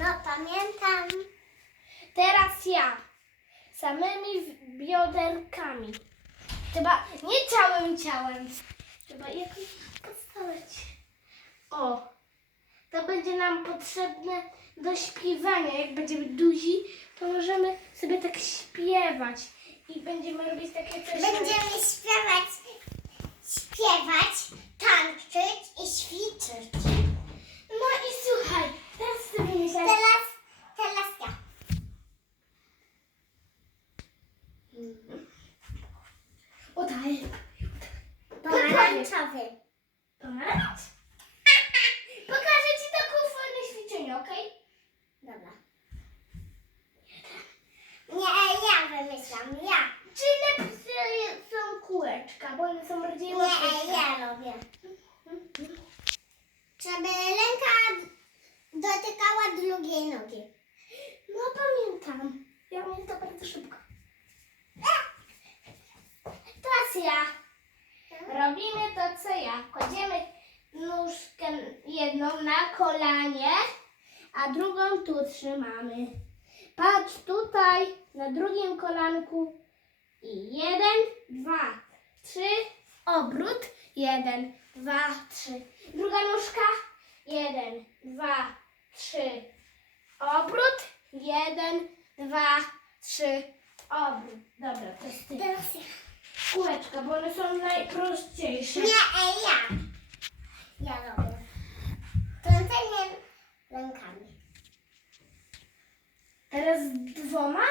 No pamiętam. Teraz ja. Samymi bioderkami. Trzeba nie całym ciałem. Trzeba jakoś postawić. O. To będzie nam potrzebne do śpiewania. Jak będziemy duzi, to możemy sobie tak śpiewać. I będziemy robić takie coś. Będziemy śpiewać, tańczyć i ćwiczyć. No i słuchaj, teraz sobie myślę. Teraz, teraz ja. Udaj. Pomarańczowy. Pomarańcz. Pokażę ci taką fajne ćwiczenie, okej? Dobra. Nie, ja wymyślam, ja. Czy lepsze są kółeczka, bo one są bardziej Nie, łatwiejsze. ja robię. Żeby ręka dotykała drugiej nogi. No pamiętam. Ja umiem to bardzo szybko. Teraz ja. Robimy to, co ja. Kładziemy nóżkę jedną na kolanie, a drugą tu trzymamy. Patrz tutaj na drugim kolanku. I jeden, dwa, trzy, obrót. Jeden, dwa, trzy. Druga nóżka. Jeden, dwa, trzy. Obrót. Jeden, dwa, trzy. Obrót. Dobra, to jest ty. Kółeczka, bo one są najprościejsze. Nie, e, ja. Ja robię. Kręcenie rękami. Teraz dwoma?